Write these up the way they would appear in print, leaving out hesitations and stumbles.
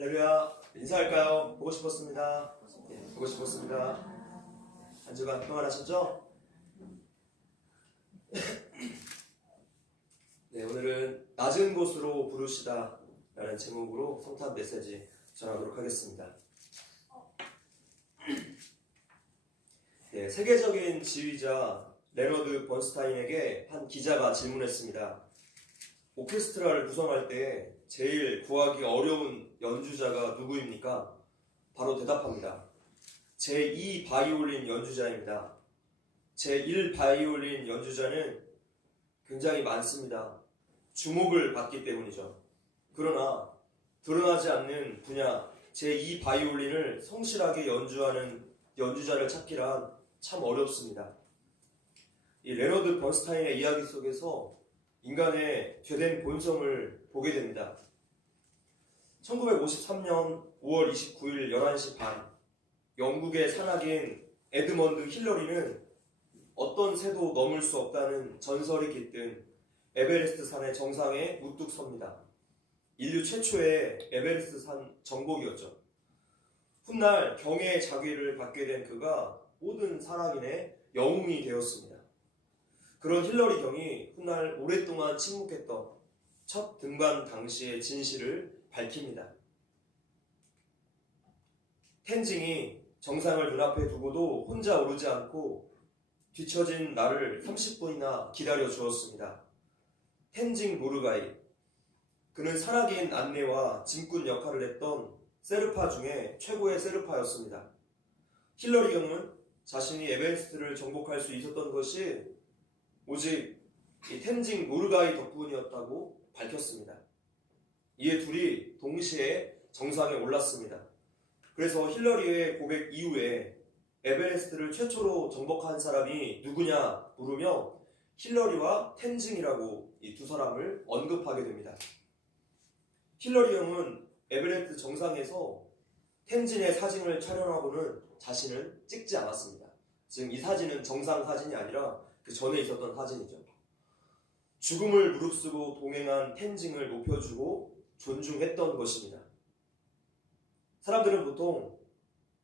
할렐루야. 인사할까요? 보고 싶었습니다. 보고 싶었습니다. 한 주간 평안하셨죠? 네, 오늘은 낮은 곳으로 부르시다 라는 제목으로 성탄 메시지 전하도록 하겠습니다. 네, 세계적인 지휘자 레너드 번스타인에게 한 기자가 질문했습니다. 오케스트라를 구성할 때 제일 구하기 어려운 연주자가 누구입니까? 바로 대답합니다. 제2 바이올린 연주자입니다. 제1 바이올린 연주자는 굉장히 많습니다. 주목을 받기 때문이죠. 그러나 드러나지 않는 분야 제2 바이올린을 성실하게 연주하는 연주자를 찾기란 참 어렵습니다. 이 레너드 번스타인의 이야기 속에서 인간의 죄된 본성을 보게 됩니다. 1953년 5월 29일 11시 반, 영국의 산악인 에드먼드 힐러리는 어떤 새도 넘을 수 없다는 전설이 깃든 에베레스트 산의 정상에 우뚝 섭니다. 인류 최초의 에베레스트 산 정복이었죠. 훗날 경의 자귀를 받게 된 그가 모든 산악인의 영웅이 되었습니다. 그런 힐러리 경이 훗날 오랫동안 침묵했던 첫 등반 당시의 진실을 밝힙니다. 텐징이 정상을 눈앞에 두고도 혼자 오르지 않고 뒤처진 나를 30분이나 기다려 주었습니다. 텐징 노르가이. 그는 산악인 안내와 짐꾼 역할을 했던 세르파 중에 최고의 세르파였습니다. 힐러리 경은 자신이 에베레스트를 정복할 수 있었던 것이 오직 이 텐징 노르가이 덕분이었다고 밝혔습니다. 이에 둘이 동시에 정상에 올랐습니다. 그래서 힐러리의 고백 이후에 에베레스트를 최초로 정복한 사람이 누구냐 물으며 힐러리와 텐징이라고 이 두 사람을 언급하게 됩니다. 힐러리 형은 에베레스트 정상에서 텐징의 사진을 촬영하고는 자신을 찍지 않았습니다. 지금 이 사진은 정상 사진이 아니라 그 전에 있었던 사진이죠. 죽음을 무릅쓰고 동행한 텐징을 높여주고 존중했던 것입니다. 사람들은 보통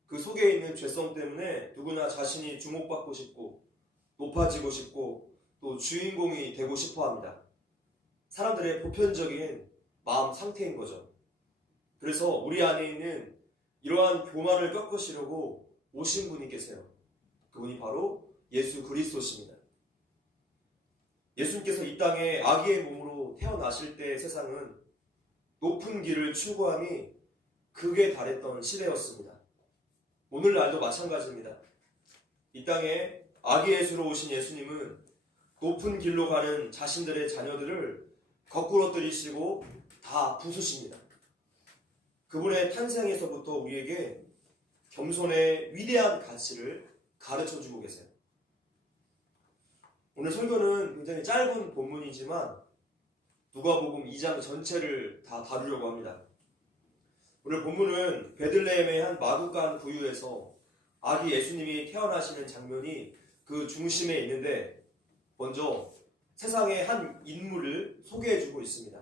그 속에 있는 죄성 때문에 누구나 자신이 주목받고 싶고 높아지고 싶고 또 주인공이 되고 싶어 합니다. 사람들의 보편적인 마음 상태인 거죠. 그래서 우리 안에 있는 이러한 교만을 꺾으시려고 오신 분이 계세요. 그분이 바로 예수 그리스도십니다. 예수님께서 이 땅에 아기의 몸으로 태어나실 때 세상은 높은 길을 추구함이 극에 달했던 시대였습니다. 오늘날도 마찬가지입니다. 이 땅에 아기 예수로 오신 예수님은 높은 길로 가는 자신들의 자녀들을 거꾸로 들이시고 다 부수십니다. 그분의 탄생에서부터 우리에게 겸손의 위대한 가치를 가르쳐주고 계세요. 오늘 설교는 굉장히 짧은 본문이지만 누가복음 2장 전체를 다 다루려고 합니다. 오늘 본문은 베들레헴의 한 마구간 구유에서 아기 예수님이 태어나시는 장면이 그 중심에 있는데 먼저 세상의 한 인물을 소개해주고 있습니다.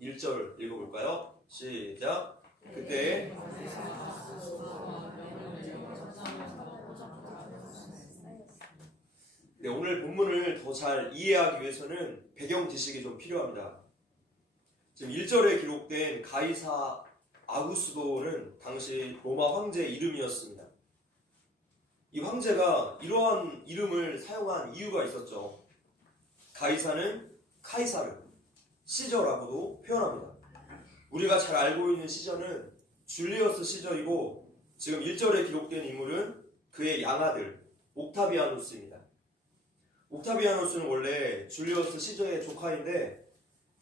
1절 읽어볼까요? 시작. 그때 네, 오늘 본문을 더 잘 이해하기 위해서는 배경 지식이 좀 필요합니다. 지금 1절에 기록된 가이사 아구스도는 당시 로마 황제의 이름이었습니다. 이 황제가 이러한 이름을 사용한 이유가 있었죠. 가이사는 카이사르, 시저라고도 표현합니다. 우리가 잘 알고 있는 시저는 줄리어스 시저이고 지금 1절에 기록된 인물은 그의 양아들 옥타비아누스입니다. 옥타비아누스는 원래 줄리어스 시저의 조카인데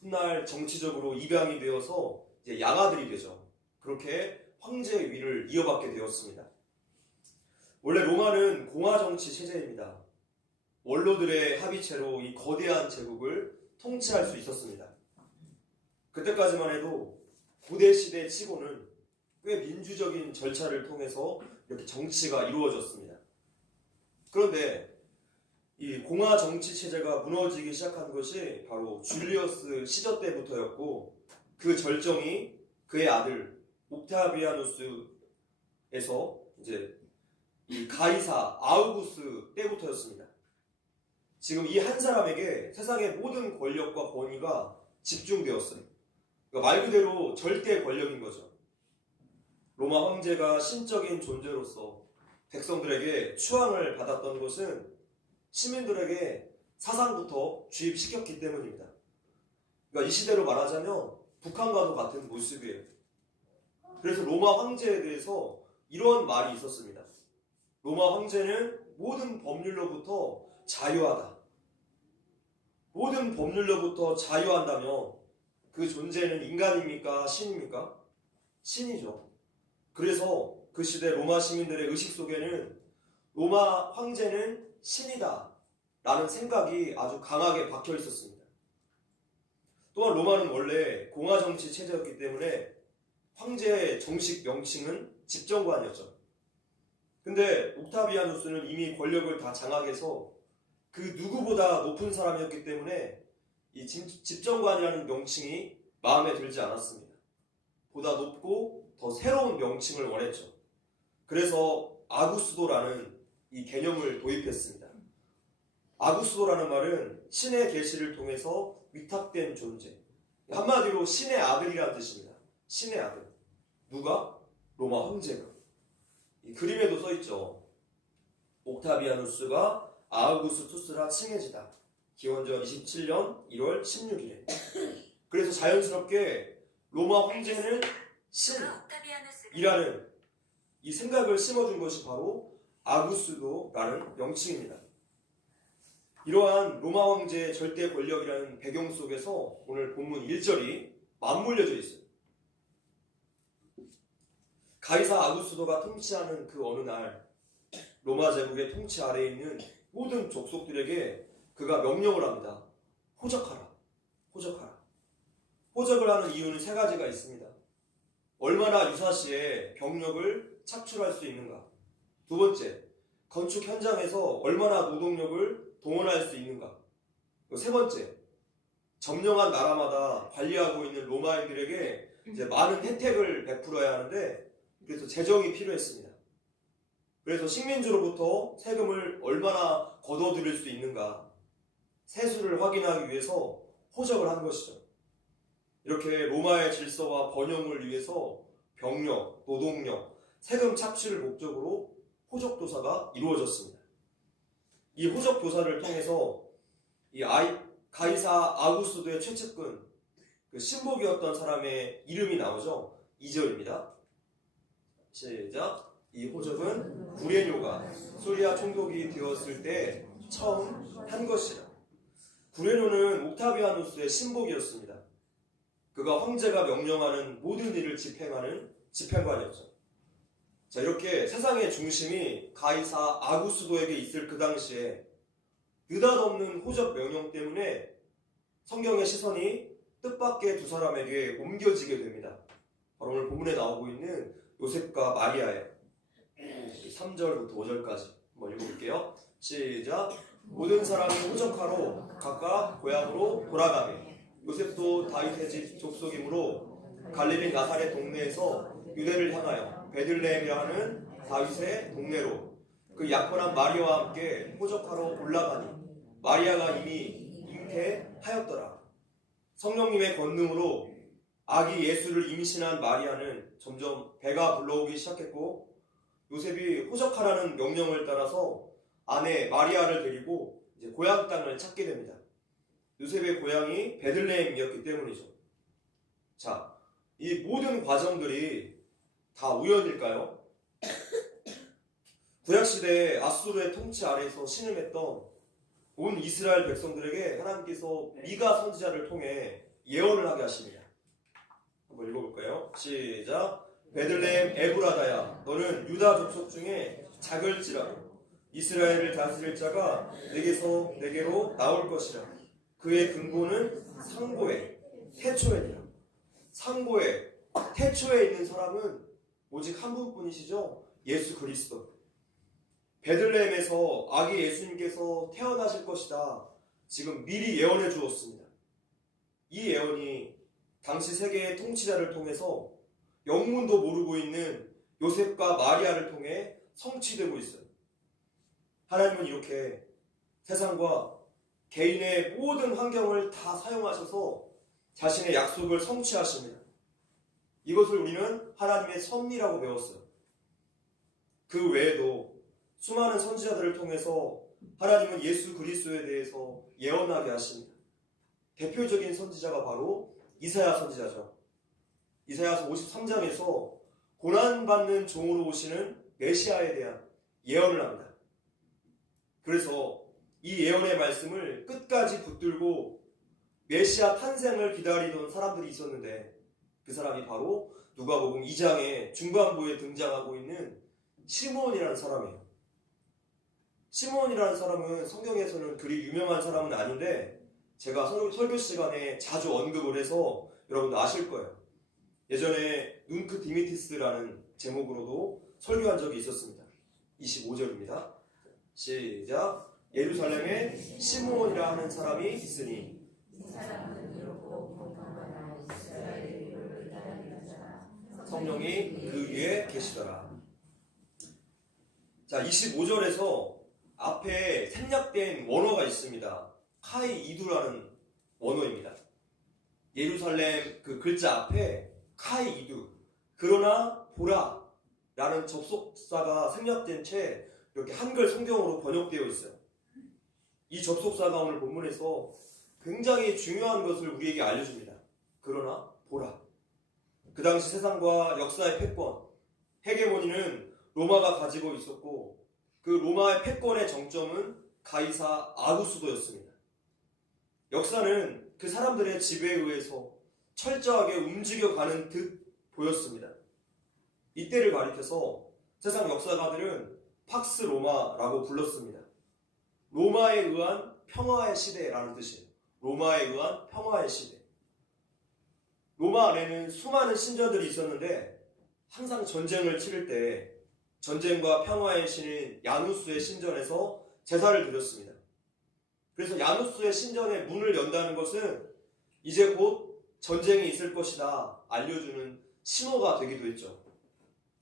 훗날 정치적으로 입양이 되어서 이제 양아들이 되죠. 그렇게 황제의 위를 이어받게 되었습니다. 원래 로마는 공화정치 체제입니다. 원로들의 합의체로 이 거대한 제국을 통치할 수 있었습니다. 그때까지만 해도 고대 시대 치고는 꽤 민주적인 절차를 통해서 이렇게 정치가 이루어졌습니다. 그런데 이 공화 정치 체제가 무너지기 시작한 것이 바로 줄리어스 시저 때부터였고 그 절정이 그의 아들 옥타비아누스에서 이제 이 가이사 아우구스 때부터였습니다. 지금 이 한 사람에게 세상의 모든 권력과 권위가 집중되었어요. 그러니까 말 그대로 절대 권력인 거죠. 로마 황제가 신적인 존재로서 백성들에게 추앙을 받았던 것은 시민들에게 사상부터 주입시켰기 때문입니다. 그러니까 이 시대로 말하자면 북한과도 같은 모습이에요. 그래서 로마 황제에 대해서 이런 말이 있었습니다. 로마 황제는 모든 법률로부터 자유하다. 모든 법률로부터 자유한다면 그 존재는 인간입니까? 신입니까? 신이죠. 그래서 그 시대 로마 시민들의 의식 속에는 로마 황제는 신이다 라는 생각이 아주 강하게 박혀 있었습니다. 또한 로마는 원래 공화정치 체제였기 때문에 황제의 정식 명칭은 집정관이었죠. 근데 옥타비아누스는 이미 권력을 다 장악해서 그 누구보다 높은 사람이었기 때문에 이 집정관이라는 명칭이 마음에 들지 않았습니다. 보다 높고 더 새로운 명칭을 원했죠. 그래서 아구스도라는 이 개념을 도입했습니다. 아구스도라는 말은 신의 계시를 통해서 위탁된 존재. 한마디로 신의 아들이라는 뜻입니다. 신의 아들. 누가? 로마 황제가. 이 그림에도 써있죠. 옥타비아누스가 아우구스투스라 칭해지다. 기원전 27년 1월 16일에. 그래서 자연스럽게 로마 황제는 신이라는 이 생각을 심어준 것이 바로 아구스도라는 명칭입니다. 이러한 로마 황제의 절대 권력이라는 배경 속에서 오늘 본문 1절이 맞물려져 있어요. 가이사 아구스도가 통치하는 그 어느 날 로마 제국의 통치 아래에 있는 모든 족속들에게 그가 명령을 합니다. 호적하라. 호적하라. 호적을 하는 이유는 세 가지가 있습니다. 얼마나 유사시에 병력을 착출할 수 있는가. 두 번째, 건축 현장에서 얼마나 노동력을 동원할 수 있는가. 세 번째, 점령한 나라마다 관리하고 있는 로마인들에게 이제 많은 혜택을 베풀어야 하는데 그래서 재정이 필요했습니다. 그래서 식민지로부터 세금을 얼마나 걷어들일 수 있는가 세수를 확인하기 위해서 호적을 한 것이죠. 이렇게 로마의 질서와 번영을 위해서 병력, 노동력, 세금 착취를 목적으로 호적조사가 이루어졌습니다. 이 호적조사를 통해서 이 가이사 아구스도의 최측근, 그 신복이었던 사람의 이름이 나오죠. 2절입니다. 시작. 이 호적은 구레뇨가 소리아 총독이 되었을 때 처음 한 것이라. 구레뇨는 옥타비아누스의 신복이었습니다. 그가 황제가 명령하는 모든 일을 집행하는 집행관이었죠. 자, 이렇게 세상의 중심이 가이사 아구스도에게 있을 그 당시에 느닷없는 호적 명령 때문에 성경의 시선이 뜻밖의 두 사람에게 옮겨지게 됩니다. 바로 오늘 본문에 나오고 있는 요셉과 마리아예요. 3절부터 5절까지 한번 읽어볼게요. 시작. 모든 사람이 호적하러 각각 고향으로 돌아가매 요셉도 다윗의 집 족속이므로 갈릴리 나사렛 동네에서 유대를 향하여 베들레헴이라 하는 다윗의 동네로 그 약혼한 마리아와 함께 호적하러 올라가니 마리아가 이미 잉태하였더라. 성령님의 권능으로 아기 예수를 임신한 마리아는 점점 배가 불러오기 시작했고 요셉이 호적하라는 명령을 따라서 아내 마리아를 데리고 이제 고향 땅을 찾게 됩니다. 요셉의 고향이 베들레헴이었기 때문이죠. 자, 이 모든 과정들이 다 우연일까요? 구약시대에 아수르의 통치 아래에서 신음했던 온 이스라엘 백성들에게 하나님께서 미가 선지자를 통해 예언을 하게 하십니다. 한번 읽어볼까요? 시작. 베들레헴 에브라다야 너는 유다 족속 중에 작을지라도 이스라엘을 다스릴 자가 내게로 나올 것이라. 그의 근본은 상고에 태초에니라. 상고에 태초에 있는 사람은 오직 한 분뿐이시죠. 예수 그리스도. 베들레헴에서 아기 예수님께서 태어나실 것이다. 지금 미리 예언해 주었습니다. 이 예언이 당시 세계의 통치자를 통해서 영문도 모르고 있는 요셉과 마리아를 통해 성취되고 있어요. 하나님은 이렇게 세상과 개인의 모든 환경을 다 사용하셔서 자신의 약속을 성취하십니다. 이것을 우리는 하나님의 섭리라고 배웠어요. 그 외에도 수많은 선지자들을 통해서 하나님은 예수 그리스도에 대해서 예언하게 하십니다. 대표적인 선지자가 바로 이사야 선지자죠. 이사야서 53장에서 고난받는 종으로 오시는 메시아에 대한 예언을 합니다. 그래서 이 예언의 말씀을 끝까지 붙들고 메시아 탄생을 기다리던 사람들이 있었는데 그 사람이 바로 누가복음 2장의 중반부에 등장하고 있는 시므온이라는 사람이에요. 시므온이라는 사람은 성경에서는 그리 유명한 사람은 아닌데 제가 설교 시간에 자주 언급을 해서 여러분도 아실 거예요. 예전에 눈크 디미티스라는 제목으로도 설교한 적이 있었습니다. 25절입니다. 시작. 예루살렘에 시므온이라 하는 사람이 있으니 성령이 그 위에 계시더라. 자, 25절에서 앞에 생략된 원어가 있습니다. 카이 이두라는 원어입니다. 예루살렘 그 글자 앞에 카이 이두, 그러나 보라 라는 접속사가 생략된 채 이렇게 한글 성경으로 번역되어 있어요. 이 접속사가 오늘 본문에서 굉장히 중요한 것을 우리에게 알려줍니다. 그러나 보라. 그 당시 세상과 역사의 패권, 헤게모니는 로마가 가지고 있었고 그 로마의 패권의 정점은 가이사 아구스도였습니다. 역사는 그 사람들의 지배에 의해서 철저하게 움직여가는 듯 보였습니다. 이때를 가리켜서 세상 역사가들은 팍스 로마라고 불렀습니다. 로마에 의한 평화의 시대라는 뜻이에요. 로마에 의한 평화의 시대. 로마 안에는 수많은 신전들이 있었는데 항상 전쟁을 치를 때 전쟁과 평화의 신인 야누스의 신전에서 제사를 드렸습니다. 그래서 야누스의 신전의 문을 연다는 것은 이제 곧 전쟁이 있을 것이다 알려주는 신호가 되기도 했죠.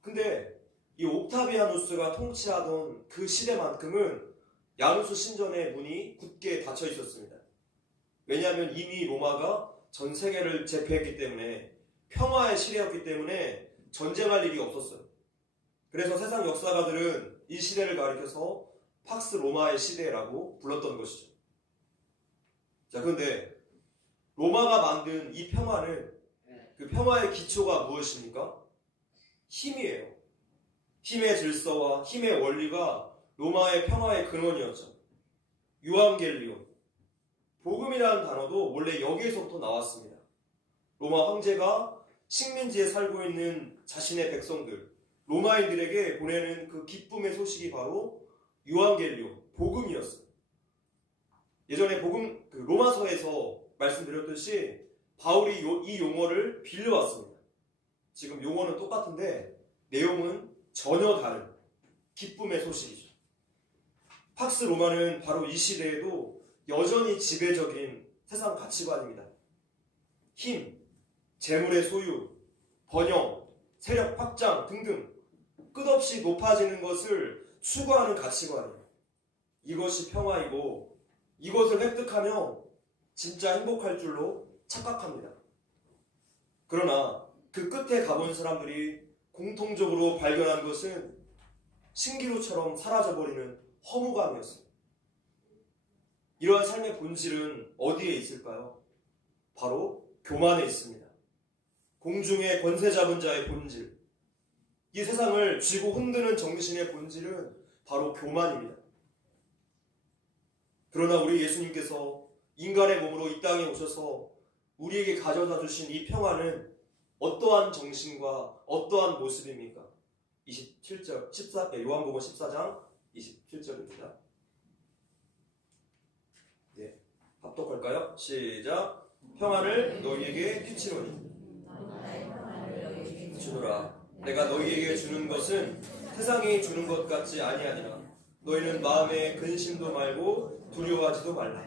근데 이 옥타비아누스가 통치하던 그 시대만큼은 야누스 신전의 문이 굳게 닫혀 있었습니다. 왜냐하면 이미 로마가 전 세계를 제패했기 때문에 평화의 시대였기 때문에 전쟁할 일이 없었어요. 그래서 세상 역사가들은 이 시대를 가리켜서 팍스 로마의 시대라고 불렀던 것이죠. 자, 그런데 로마가 만든 이 평화는 그 평화의 기초가 무엇입니까? 힘이에요. 힘의 질서와 힘의 원리가 로마의 평화의 근원이었죠. 유앙겔리온. 복음이라는 단어도 원래 여기에서부터 나왔습니다. 로마 황제가 식민지에 살고 있는 자신의 백성들, 로마인들에게 보내는 그 기쁨의 소식이 바로 유앙겔리온, 복음이었어요. 예전에 복음, 로마서에서 말씀드렸듯이 바울이 이 용어를 빌려왔습니다. 지금 용어는 똑같은데 내용은 전혀 다른 기쁨의 소식이죠. 팍스 로마는 바로 이 시대에도 여전히 지배적인 세상 가치관입니다. 힘, 재물의 소유, 번영, 세력 확장 등등 끝없이 높아지는 것을 추구하는 가치관이에요. 이것이 평화이고 이것을 획득하며 진짜 행복할 줄로 착각합니다. 그러나 그 끝에 가본 사람들이 공통적으로 발견한 것은 신기루처럼 사라져버리는 허무감이었어요. 이러한 삶의 본질은 어디에 있을까요? 바로 교만에 있습니다. 공중의 권세 잡은 자의 본질, 이 세상을 쥐고 흔드는 정신의 본질은 바로 교만입니다. 그러나 우리 예수님께서 인간의 몸으로 이 땅에 오셔서 우리에게 가져다 주신 이 평화는 어떠한 정신과 어떠한 모습입니까? 27절, 요한복음 14장 27절입니다. 네, 합독할까요? 시작. 평화를 너희에게 끼치노니 주노라. 내가 너희에게 주는 것은 세상이 주는 것 같지 아니하니라. 너희는 마음에 근심도 말고 두려워하지도 말라.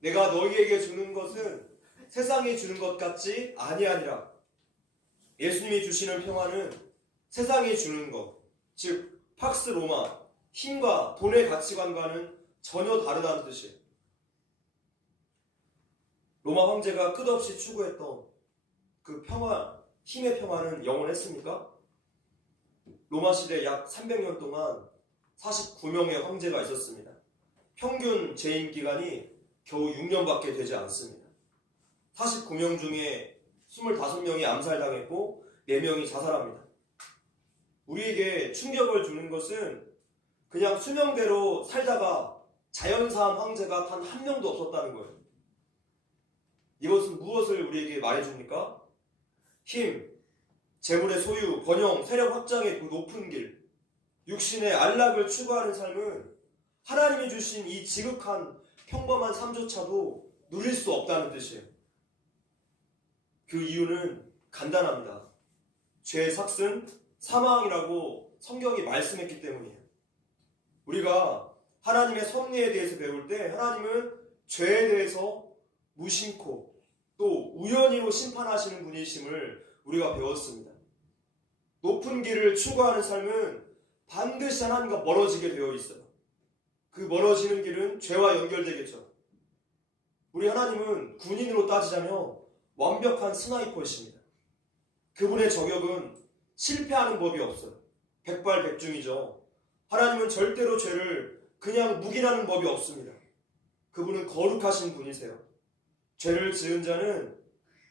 내가 너희에게 주는 것은 세상이 주는 것 같지 아니하니라. 예수님이 주시는 평화는 세상이 주는 것, 즉 팍스 로마, 힘과 돈의 가치관과는 전혀 다르다는 뜻이에요. 로마 황제가 끝없이 추구했던 그 평화, 힘의 평화는 영원했습니까? 로마 시대 약 300년 동안 49명의 황제가 있었습니다. 평균 재임 기간이 겨우 6년밖에 되지 않습니다. 49명 중에 25명이 암살당했고 4명이 자살합니다. 우리에게 충격을 주는 것은 그냥 수명대로 살다가 자연사한 황제가 단 한 명도 없었다는 거예요. 이것은 무엇을 우리에게 말해줍니까? 힘, 재물의 소유, 번영, 세력 확장의 그 높은 길, 육신의 안락을 추구하는 삶은 하나님이 주신 이 지극한 평범한 삶조차도 누릴 수 없다는 뜻이에요. 그 이유는 간단합니다. 죄의 삭은 사망이라고 성경이 말씀했기 때문이에요. 우리가 하나님의 섭리에 대해서 배울 때 하나님은 죄에 대해서 무심코 또 우연히로 심판하시는 분이심을 우리가 배웠습니다. 높은 길을 추구하는 삶은 반드시 하나님과 멀어지게 되어 있어요. 그 멀어지는 길은 죄와 연결되겠죠. 우리 하나님은 군인으로 따지자면 완벽한 스나이퍼이십니다. 그분의 저격은 실패하는 법이 없어요. 백발백중이죠. 하나님은 절대로 죄를 그냥 묵인하는 법이 없습니다. 그분은 거룩하신 분이세요. 죄를 지은 자는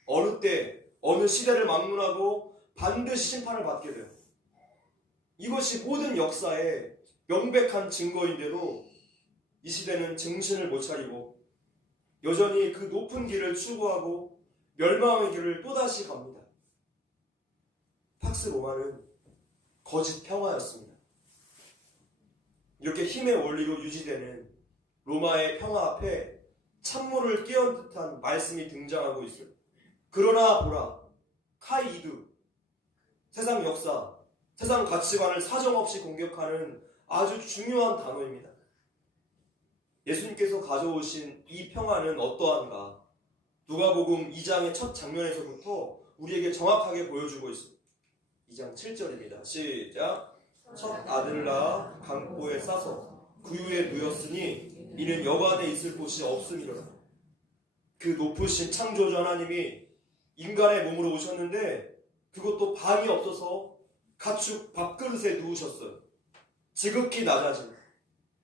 어느 때, 어느 시대를 막론하고 반드시 심판을 받게 돼요. 이것이 모든 역사의 명백한 증거인데도 이 시대는 정신을 못 차리고 여전히 그 높은 길을 추구하고 멸망의 길을 또다시 갑니다. 팍스 로마는 거짓 평화였습니다. 이렇게 힘의 원리로 유지되는 로마의 평화 앞에 찬물을 끼얹은 듯한 말씀이 등장하고 있어요. 그러나 보라, 카이드, 세상 역사, 세상 가치관을 사정없이 공격하는 아주 중요한 단어입니다. 예수님께서 가져오신 이 평화는 어떠한가? 누가복음 2장의 첫 장면에서부터 우리에게 정확하게 보여주고 있습니다. 2장 7절입니다. 시작. 첫 아들을 낳아 강보에 싸서 구유에 누였으니 이는 여관에 있을 곳이 없음이로라. 그 높으신 창조주 하나님이 인간의 몸으로 오셨는데 그것도 방이 없어서 가축 밥그릇에 누우셨어요. 지극히 낮아진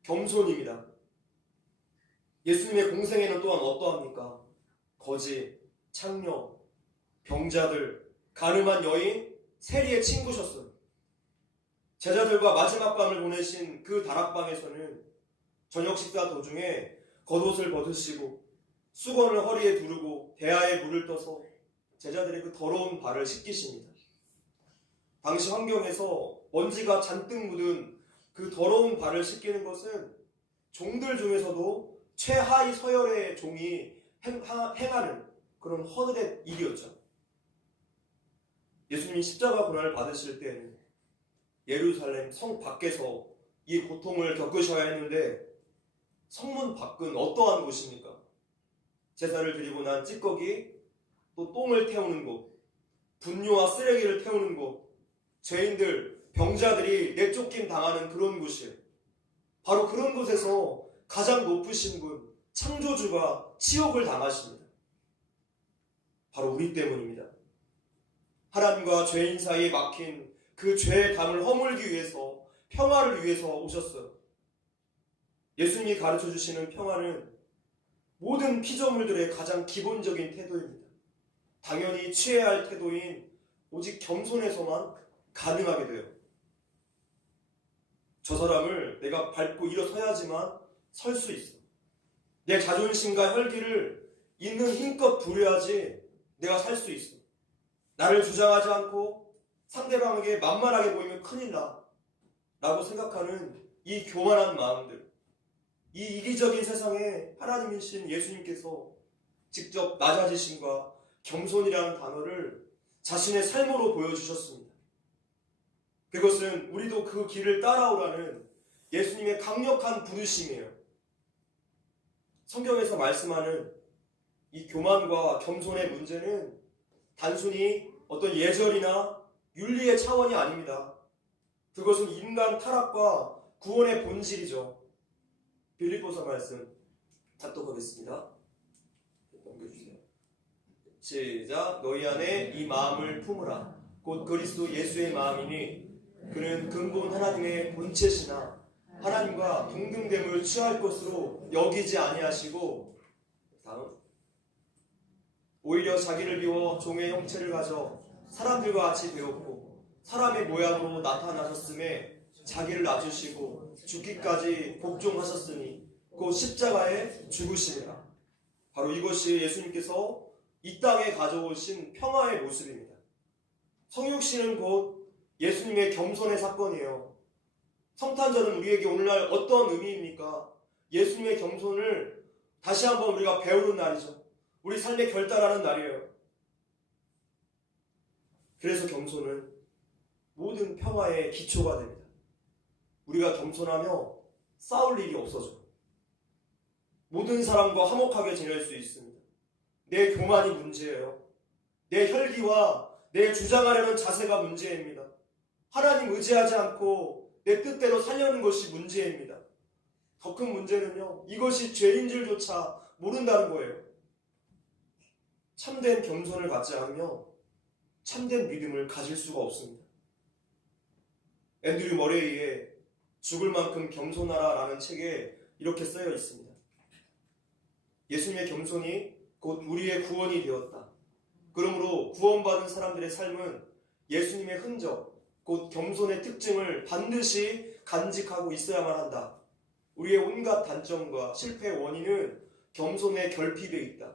겸손입니다. 예수님의 공생애는 또한 어떠합니까? 거지, 창녀, 병자들, 가늠한 여인, 세리의 친구셨어요. 제자들과 마지막 밤을 보내신 그 다락방에서는 저녁 식사 도중에 겉옷을 벗으시고 수건을 허리에 두르고 대야에 물을 떠서 제자들의 그 더러운 발을 씻기십니다. 당시 환경에서 먼지가 잔뜩 묻은 그 더러운 발을 씻기는 것은 종들 중에서도 최하위 서열의 종이 행하는 그런 허들의 일이었죠. 예수님이 십자가 고난을 받으실 때에는 예루살렘 성 밖에서 이 고통을 겪으셔야 했는데 성문 밖은 어떠한 곳입니까? 제사를 드리고 난 찌꺼기, 또 똥을 태우는 곳, 분뇨와 쓰레기를 태우는 곳, 죄인들, 병자들이 내쫓김 당하는 그런 곳이에요. 바로 그런 곳에서 가장 높으신 분, 창조주가 치욕을 당하십니다. 바로 우리 때문입니다. 하나님과 죄인 사이에 막힌 그 죄의 담을 허물기 위해서, 평화를 위해서 오셨어요. 예수님이 가르쳐 주시는 평화는 모든 피조물들의 가장 기본적인 태도입니다. 당연히 취해야 할 태도인 오직 겸손에서만 가능하게 돼요. 저 사람을 내가 밟고 일어서야지만 설 수 있어. 내 자존심과 혈기를 있는 힘껏 부려야지 내가 살 수 있어. 나를 주장하지 않고 상대방에게 만만하게 보이면 큰일 나 라고 생각하는 이 교만한 마음들, 이 이기적인 세상에 하나님이신 예수님께서 직접 낮아지심과 겸손이라는 단어를 자신의 삶으로 보여주셨습니다. 그것은 우리도 그 길을 따라오라는 예수님의 강력한 부르심이에요. 성경에서 말씀하는 이 교만과 겸손의 문제는 단순히 어떤 예절이나 윤리의 차원이 아닙니다. 그것은 인간 타락과 구원의 본질이죠. 빌립보서 말씀 답독하겠습니다. 넘겨주세요. 시작. 너희 안에 이 마음을 품으라. 곧 그리스도 예수의 마음이니 그는 근본 하나님의 본체시나 하나님과 동등됨을 취할 것으로 여기지 아니하시고, 다음, 오히려 자기를 비워 종의 형체를 가져 사람들과 같이 되었고 사람의 모양으로 나타나셨음에 자기를 낮추시고 죽기까지 복종하셨으니 곧 십자가에 죽으시니라. 바로 이것이 예수님께서 이 땅에 가져오신 평화의 모습입니다. 성육신은 곧 예수님의 겸손의 사건이에요. 성탄절은 우리에게 오늘날 어떤 의미입니까? 예수님의 겸손을 다시 한번 우리가 배우는 날이죠. 우리 삶에 결단하는 날이에요. 그래서 겸손은 모든 평화의 기초가 됩니다. 우리가 겸손하며 싸울 일이 없어져요. 모든 사람과 화목하게 지낼 수 있습니다. 내 교만이 문제예요. 내 혈기와 내 주장하려는 자세가 문제입니다. 하나님 의지하지 않고 내 뜻대로 살려는 것이 문제입니다. 더 큰 문제는요, 이것이 죄인 줄조차 모른다는 거예요. 참된 겸손을 갖지 않으면 참된 믿음을 가질 수가 없습니다. 앤드류 머레이의 죽을 만큼 겸손하라 라는 책에 이렇게 쓰여 있습니다. 예수님의 겸손이 곧 우리의 구원이 되었다. 그러므로 구원받은 사람들의 삶은 예수님의 흔적, 곧 겸손의 특징을 반드시 간직하고 있어야만 한다. 우리의 온갖 단점과 실패의 원인은 겸손의 결핍에 있다.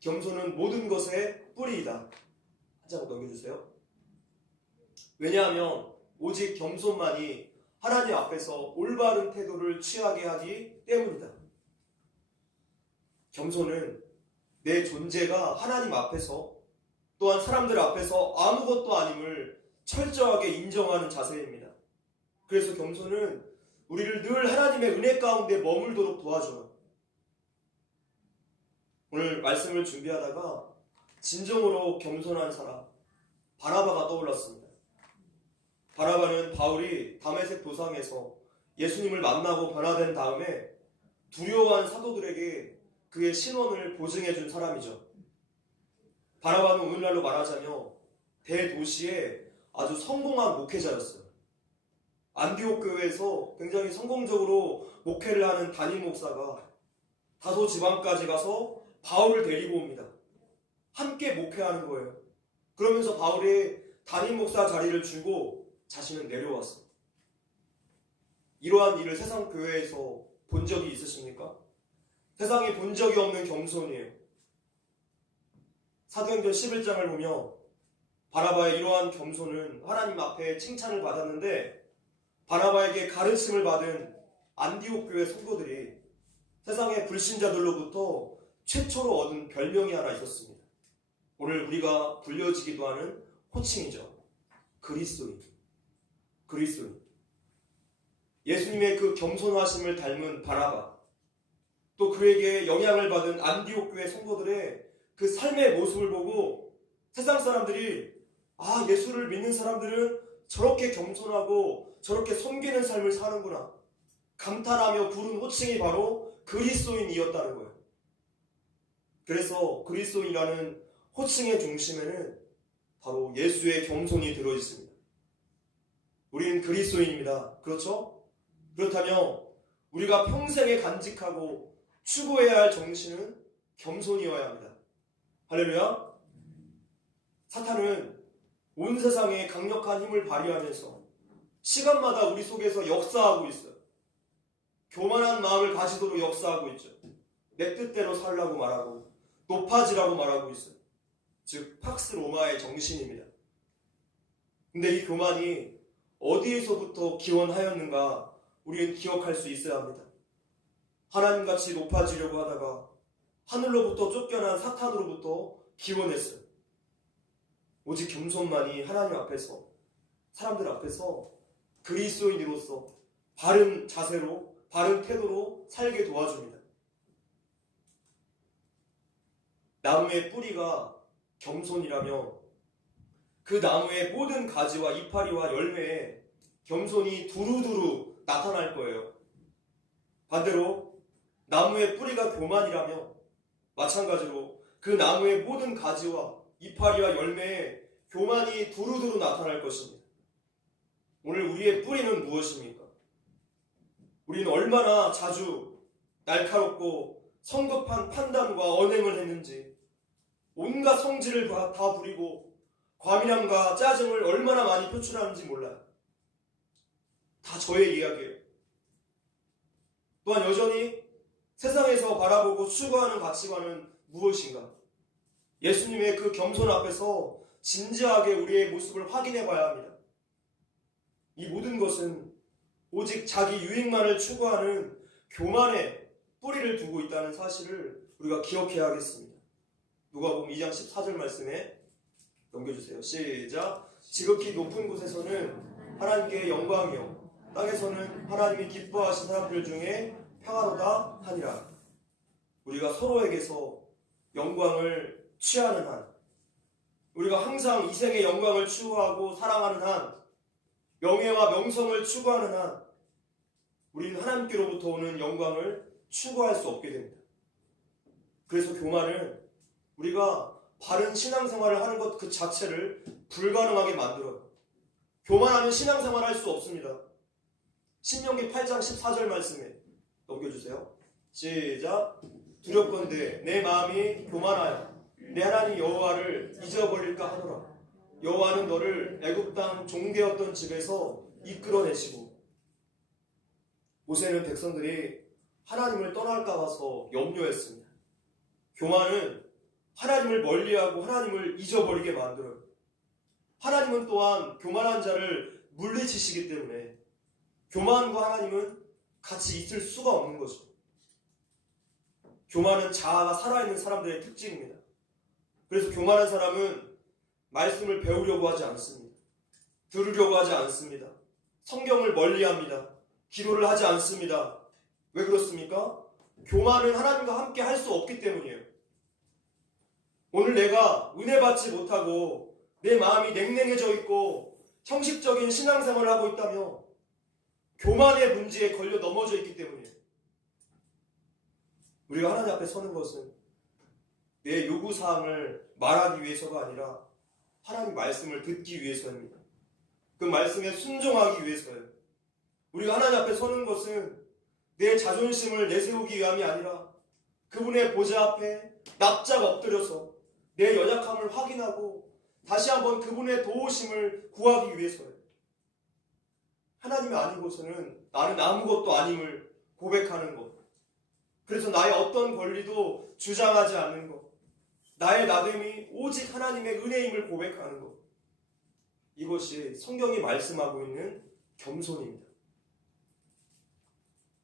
겸손은 모든 것의 뿌리이다. 한 장 넘겨주세요. 왜냐하면 오직 겸손만이 하나님 앞에서 올바른 태도를 취하게 하기 때문이다. 겸손은 내 존재가 하나님 앞에서 또한 사람들 앞에서 아무것도 아님을 철저하게 인정하는 자세입니다. 그래서 겸손은 우리를 늘 하나님의 은혜 가운데 머물도록 도와줘요. 오늘 말씀을 준비하다가 진정으로 겸손한 사람 바나바가 떠올랐습니다. 바나바는 바울이 다메섹 도상에서 예수님을 만나고 변화된 다음에 두려워한 사도들에게 그의 신원을 보증해 준 사람이죠. 바나바는 오늘날로 말하자면 대도시의 아주 성공한 목회자였어요. 안디옥 교회에서 굉장히 성공적으로 목회를 하는 담임 목사가 다소 지방까지 가서 바울을 데리고 옵니다. 함께 목회하는 거예요. 그러면서 바울이 담임 목사 자리를 주고 자신은 내려왔어요. 이러한 일을 세상 교회에서 본 적이 있으십니까? 세상에 본 적이 없는 겸손이에요. 사도행전 11장을 보면 바나바의 이러한 겸손은 하나님 앞에 칭찬을 받았는데, 바나바에게 가르침을 받은 안디옥 교회 성도들이 세상의 불신자들로부터 최초로 얻은 별명이 하나 있었습니다. 오늘 우리가 불려지기도 하는 호칭이죠. 그리스도인. 그리스도인. 예수님의 그 겸손하심을 닮은 바나바, 또 그에게 영향을 받은 안디옥 교회 성도들의 그 삶의 모습을 보고 세상 사람들이 예수를 믿는 사람들은 저렇게 겸손하고 저렇게 섬기는 삶을 사는구나 감탄하며 부른 호칭이 바로 그리스도인이었다는 거예요. 그래서 그리스도인이라는 호칭의 중심에는 바로 예수의 겸손이 들어있습니다. 우리는 그리스도인입니다. 그렇죠? 그렇다면 우리가 평생에 간직하고 추구해야 할 정신은 겸손이어야 합니다. 할렐루야. 사탄은 온 세상에 강력한 힘을 발휘하면서 시간마다 우리 속에서 역사하고 있어요. 교만한 마음을 가지도록 역사하고 있죠. 내 뜻대로 살라고 말하고 높아지라고 말하고 있어요. 즉 팍스 로마의 정신입니다. 근데 이 교만이 어디에서부터 기원하였는가 우리는 기억할 수 있어야 합니다. 하나님같이 높아지려고 하다가 하늘로부터 쫓겨난 사탄으로부터 기원했어요. 오직 겸손만이 하나님 앞에서, 사람들 앞에서 그리스도인으로서 바른 자세로, 바른 태도로 살게 도와줍니다. 나무의 뿌리가 겸손이라면 그 나무의 모든 가지와 이파리와 열매에 겸손이 두루두루 나타날 거예요. 반대로 나무의 뿌리가 교만이라며 마찬가지로 그 나무의 모든 가지와 이파리와 열매에 교만이 두루두루 나타날 것입니다. 오늘 우리의 뿌리는 무엇입니까? 우리는 얼마나 자주 날카롭고 성급한 판단과 언행을 했는지, 온갖 성질을 다 부리고 과민함과 짜증을 얼마나 많이 표출하는지 몰라요. 다 저의 이야기예요. 또한 여전히 세상에서 바라보고 추구하는 가치관은 무엇인가? 예수님의 그 겸손 앞에서 진지하게 우리의 모습을 확인해 봐야 합니다. 이 모든 것은 오직 자기 유익만을 추구하는 교만에 뿌리를 두고 있다는 사실을 우리가 기억해야 하겠습니다. 누가복음 2장 14절 말씀에 넘겨주세요. 시작. 지극히 높은 곳에서는 하나님께 영광이요 땅에서는 하나님이 기뻐하신 사람들 중에 평화로다 하니라. 우리가 서로에게서 영광을 취하는 한, 우리가 항상 이생의 영광을 추구하고 사랑하는 한, 명예와 명성을 추구하는 한, 우리는 하나님께로부터 오는 영광을 추구할 수 없게 됩니다. 그래서 교만은 우리가 바른 신앙생활을 하는 것 그 자체를 불가능하게 만들어요. 교만하면 신앙생활을 할 수 없습니다. 신명기 8장 14절 말씀에 넘겨주세요. 시작. 두렵건대 내 마음이 교만하여 내 하나님 여호와를 잊어버릴까 하노라. 여호와는 너를 애굽 땅 종되었던 집에서 이끌어내시고. 모세는 백성들이 하나님을 떠날까 봐서 염려했습니다. 교만은 하나님을 멀리하고 하나님을 잊어버리게 만들어요. 하나님은 또한 교만한 자를 물리치시기 때문에 교만과 하나님은 같이 있을 수가 없는 거죠. 교만은 자아가 살아있는 사람들의 특징입니다. 그래서 교만한 사람은 말씀을 배우려고 하지 않습니다. 들으려고 하지 않습니다. 성경을 멀리합니다. 기도를 하지 않습니다. 왜 그렇습니까? 교만은 하나님과 함께 할 수 없기 때문이에요. 오늘 내가 은혜 받지 못하고 내 마음이 냉랭해져 있고 형식적인 신앙생활을 하고 있다며 교만의 문제에 걸려 넘어져 있기 때문이에요. 우리가 하나님 앞에 서는 것은 내 요구사항을 말하기 위해서가 아니라 하나님 말씀을 듣기 위해서입니다. 그 말씀에 순종하기 위해서예요. 우리가 하나님 앞에 서는 것은 내 자존심을 내세우기 위함이 아니라 그분의 보좌 앞에 납작 엎드려서 내 연약함을 확인하고 다시 한번 그분의 도우심을 구하기 위해서예요. 하나님이 아니고서는 나는 아무것도 아님을 고백하는 것. 그래서 나의 어떤 권리도 주장하지 않는 것. 나의 나됨이 오직 하나님의 은혜임을 고백하는 것. 이것이 성경이 말씀하고 있는 겸손입니다.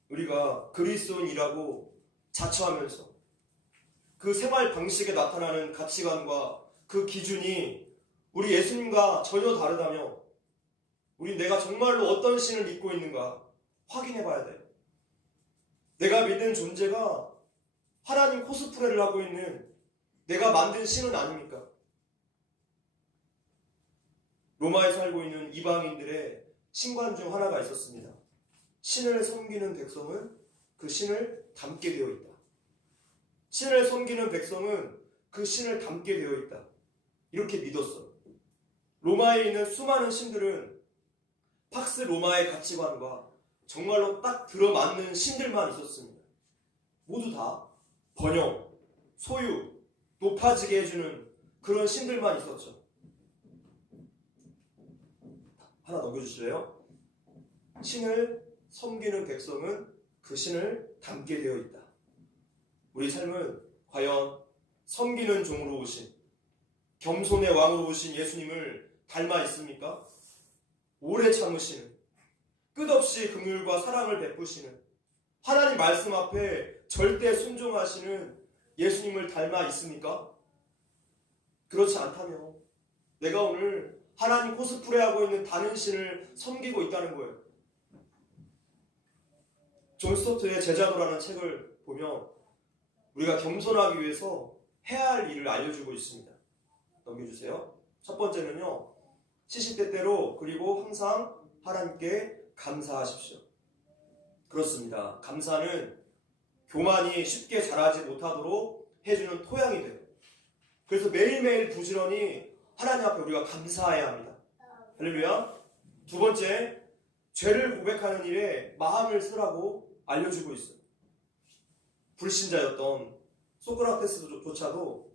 우리가 그리스도인이라고 자처하면서 그 생활 방식에 나타나는 가치관과 그 기준이 우리 예수님과 전혀 다르다며 우리 내가 정말로 어떤 신을 믿고 있는가 확인해 봐야 돼요. 내가 믿는 존재가 하나님 코스프레를 하고 있는 내가 만든 신은 아닙니까? 로마에 살고 있는 이방인들의 신관 중 하나가 있었습니다. 신을 섬기는 백성은 그 신을 닮게 되어 있다. 신을 섬기는 백성은 그 신을 닮게 되어 있다. 이렇게 믿었어요. 로마에 있는 수많은 신들은 팍스 로마의 가치관과 정말로 딱 들어맞는 신들만 있었습니다. 모두 다 번영, 소유, 높아지게 해주는 그런 신들만 있었죠. 하나 넘겨주실래요? 신을 섬기는 백성은 그 신을 닮게 되어 있다. 우리 삶은 과연 섬기는 종으로 오신, 겸손의 왕으로 오신 예수님을 닮아 있습니까? 오래 참으시는, 끝없이 긍휼과 사랑을 베푸시는, 하나님 말씀 앞에 절대 순종하시는 예수님을 닮아 있습니까? 그렇지 않다며 내가 오늘 하나님 코스프레하고 있는 다른 신을 섬기고 있다는 거예요. 존 스토트의 제자도라는 책을 보면 우리가 겸손하기 위해서 해야 할 일을 알려주고 있습니다. 넘겨주세요. 첫 번째는요, 시시때때로 그리고 항상 하나님께 감사하십시오. 그렇습니다. 감사는 교만이 쉽게 자라지 못하도록 해주는 토양이 돼요. 그래서 매일매일 부지런히 하나님 앞에 우리가 감사해야 합니다. 할렐루야. 두 번째, 죄를 고백하는 일에 마음을 쓰라고 알려주고 있어요. 불신자였던 소크라테스조차도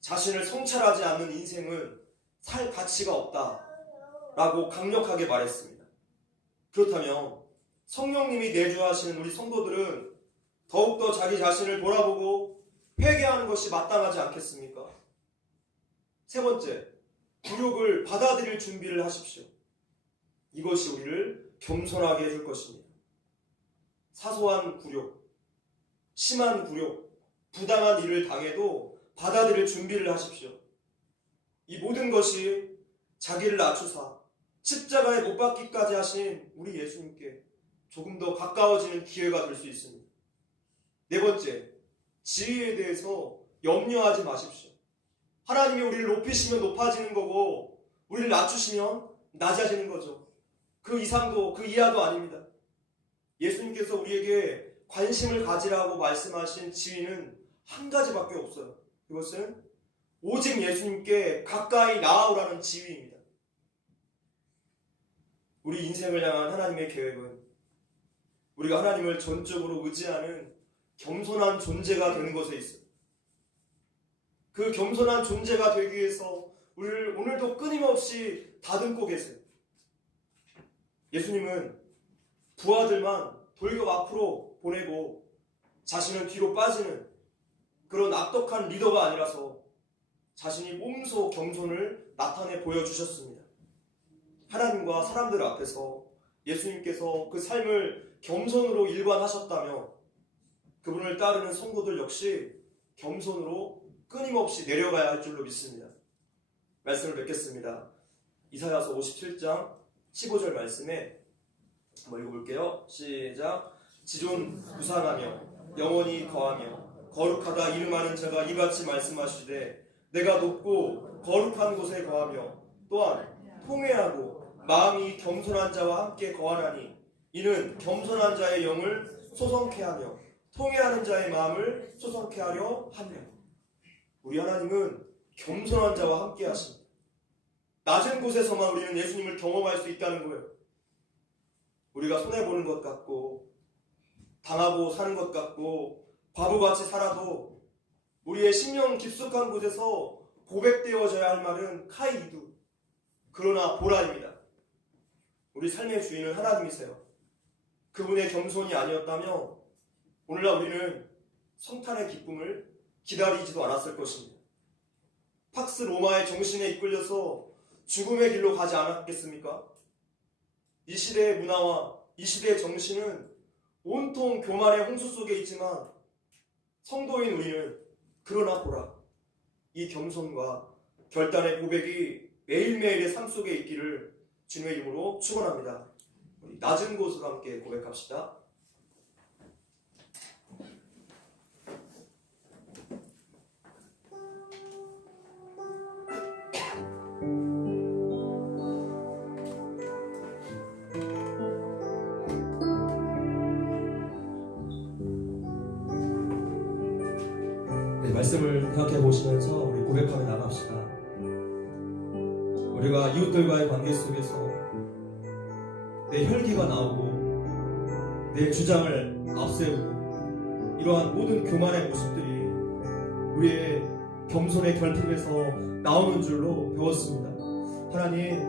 자신을 성찰하지 않는 인생은 살 가치가 없다라고 강력하게 말했습니다. 그렇다면 성령님이 내주하시는 우리 성도들은 더욱더 자기 자신을 돌아보고 회개하는 것이 마땅하지 않겠습니까? 세 번째, 굴욕을 받아들일 준비를 하십시오. 이것이 우리를 겸손하게 해줄 것입니다. 사소한 굴욕, 심한 굴욕, 부당한 일을 당해도 받아들일 준비를 하십시오. 이 모든 것이 자기를 낮추사 십자가에 못 박기까지 하신 우리 예수님께 조금 더 가까워지는 기회가 될 수 있습니다. 네 번째, 지위에 대해서 염려하지 마십시오. 하나님이 우리를 높이시면 높아지는 거고 우리를 낮추시면 낮아지는 거죠. 그 이상도 그 이하도 아닙니다. 예수님께서 우리에게 관심을 가지라고 말씀하신 지위는 한 가지밖에 없어요. 그것은 오직 예수님께 가까이 나아오라는 지위입니다. 우리 인생을 향한 하나님의 계획은 우리가 하나님을 전적으로 의지하는 겸손한 존재가 되는 것에 있어요. 그 겸손한 존재가 되기 위해서 우리를 오늘도 끊임없이 다듬고 계세요. 예수님은 부하들만 돌격 앞으로 보내고 자신은 뒤로 빠지는 그런 악독한 리더가 아니라서 자신이 몸소 겸손을 나타내 보여주셨습니다. 하나님과 사람들 앞에서 예수님께서 그 삶을 겸손으로 일관하셨다며 그분을 따르는 성도들 역시 겸손으로 끊임없이 내려가야 할 줄로 믿습니다. 말씀을 뵙겠습니다. 이사야서 57장 15절 말씀에 한번 읽어볼게요. 시작. 지존 부상하며 영원히 거하며 거룩하다 이름하는 자가 이같이 말씀하시되 내가 높고 거룩한 곳에 거하며 또한 통회하고 마음이 겸손한 자와 함께 거하나니 이는 겸손한 자의 영을 소성케 하며 통회하는 자의 마음을 소성케 하려 하며. 우리 하나님은 겸손한 자와 함께 하십니다. 낮은 곳에서만 우리는 예수님을 경험할 수 있다는 거예요. 우리가 손해보는 것 같고 당하고 사는 것 같고 바보같이 살아도 우리의 심령 깊숙한 곳에서 고백되어져야 할 말은 카이이두, 그러나 보라입니다. 우리 삶의 주인은 하나님이세요. 그분의 겸손이 아니었다면 오늘날 우리는 성탄의 기쁨을 기다리지도 않았을 것입니다. 팍스 로마의 정신에 이끌려서 죽음의 길로 가지 않았겠습니까? 이 시대의 문화와 이 시대의 정신은 온통 교만의 홍수 속에 있지만 성도인 우리는 그러나 보라, 이 겸손과 결단의 고백이 매일매일의 삶 속에 있기를 주님의 이름으로 축원합니다. 우리 낮은 곳으로 함께 고백합시다. 말씀을 생각해 보시면서 우리 고백하며 나갑시다. 우리가 이웃들과의 관계 속에서 내 혈기가 나오고 내 주장을 앞세우고 이러한 모든 교만의 모습들이 우리의 겸손의 결핍에서 나오는 줄로 배웠습니다. 하나님,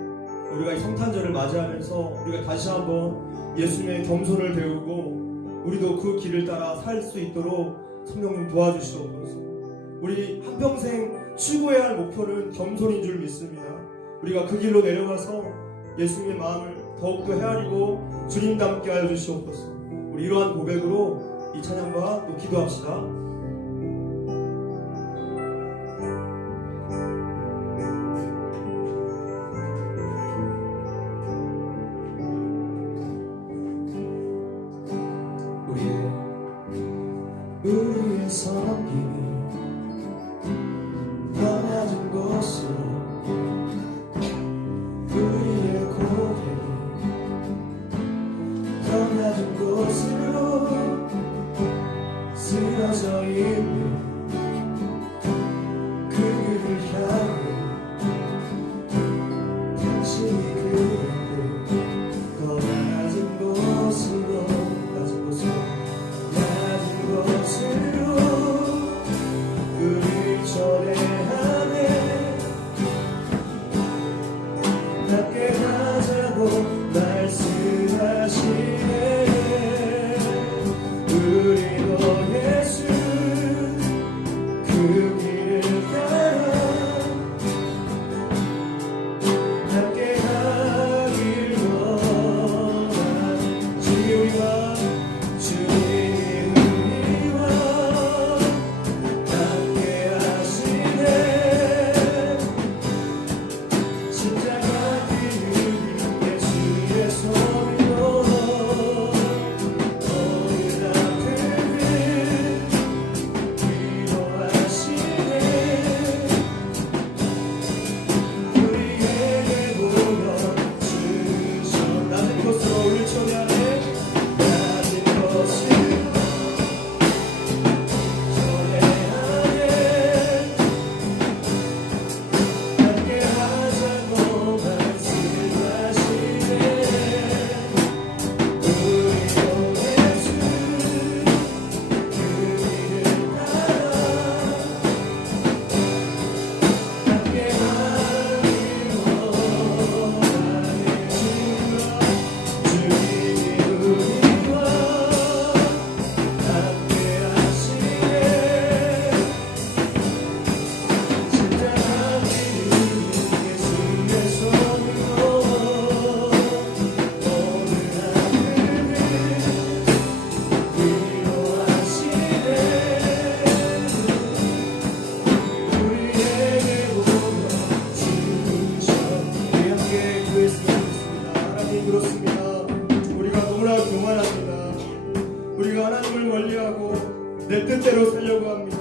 우리가 이 성탄절을 맞이하면서 우리가 다시 한번 예수님의 겸손을 배우고 우리도 그 길을 따라 살 수 있도록 성령님 도와주시옵소서. 우리 한평생 추구해야 할 목표는 겸손인 줄 믿습니다. 우리가 그 길로 내려가서 예수님의 마음을 더욱더 헤아리고 주님답게 하여 주시옵소서. 우리 이러한 고백으로 이 찬양과 또 기도합시다. 우리의 섬김이 더 낮은 곳으로 말씀하시네. 우리도 예수 그 길을 따라 함께 가길 원하지. 우리와 주님이 우리와 함께 하시네. 십자가 길을 예수의 손으로 어느 아픔을 위로하시네. 우리에게 보여주셔. 낮은 곳으로 우리 초대하네. 낮은 곳으로 초대하네. 함께 하자고 말씀하시네. 우리도 예수 그 길을 따라 함께 하길 원하네. 주님이 우리와 함께 하시네. 십자가 길을 예수의 손으로 오늘 아픔을 위로하시네. 우리에게 보여주셔. 우리 함께 기도했으면 좋겠습니다. 하나님, 그렇습니다. 우리가 너무나 교만합니다. 우리가 하나님을 멀리하고 내 뜻대로 살려고 합니다.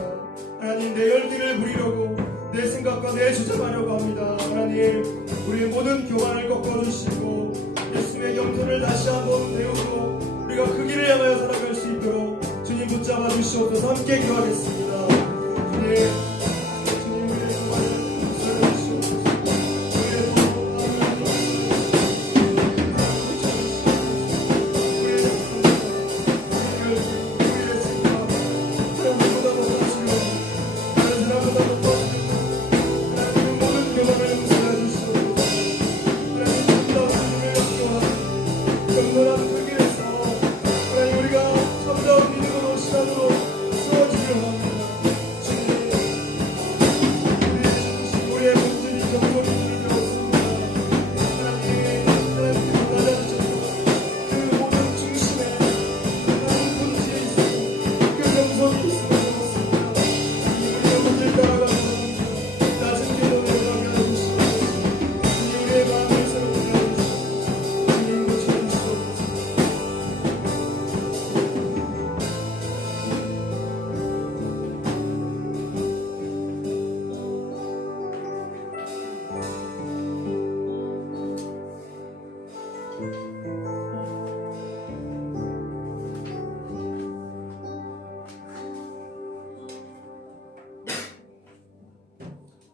하나님, 내 열기를 부리려고 내 생각과 내 주장하려고 합니다. 하나님, 우리의 모든 교만을 꺾어주시고 예수님의 영전을 다시 한번 배우고 우리가 그 길을 향하여 살아갈 수 있도록 주님 붙잡아 주시옵소서. 함께 기도하겠습니다. 주님, 우리의 교만을 붙잡아 주시옵소서. 우리의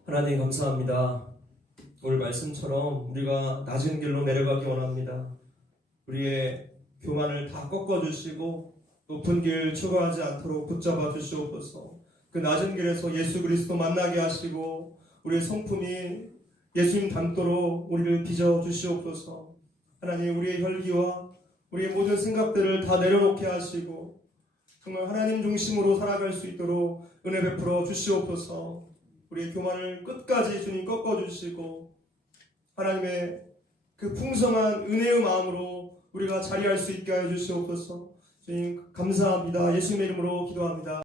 하나님, 감사합니다. 오늘 말씀처럼 우리가 낮은 길로 내려가기 원합니다. 우리의 교만을 다 꺾어주시고 높은 길 추구하지 않도록 붙잡아 주시옵소서. 그 낮은 길에서 예수 그리스도 만나게 하시고 우리의 성품이 예수님 닮도록 우리를 빚어 주시옵소서. 하나님, 우리의 혈기와 우리의 모든 생각들을 다 내려놓게 하시고 정말 하나님 중심으로 살아갈 수 있도록 은혜 베풀어 주시옵소서. 우리의 교만을 끝까지 주님 꺾어주시고 하나님의 그 풍성한 은혜의 마음으로 우리가 자리할 수 있게 하여 주시옵소서. 주님, 감사합니다. 예수님의 이름으로 기도합니다.